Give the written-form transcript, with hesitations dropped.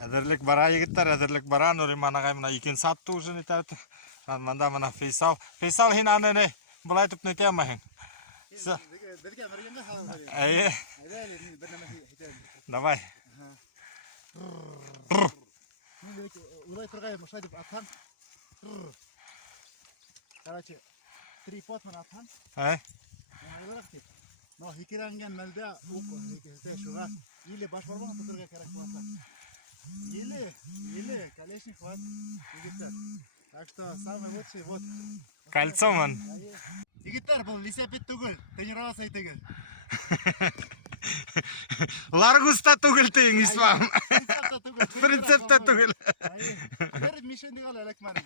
Әзірлік бара егіттер, әзірлік бара. Нұриман ағай мына екен сатты уже нетәді. Мында мына Фейсал. Фейсал хин аны не? Бұлай тұп нете амайын. Әйе. Давай. Улай тұрғай мұшай деп атқан. Короче, трипод мен атқан. Әй. Но хикиранген мәлде ұқы шуға. Или баш барбан тұтырға керек болатла. Или колесник хват. Егіттер. Так что самый лучший вот. Кольцо ман. Егіттер бұл лисепет түгіл. Тренироваться етегіл. Ларгуста түгіл тейін исмам. Принцепта түгіл. Принцепта түгіл. Беріп мешендік ал әлек мәнім.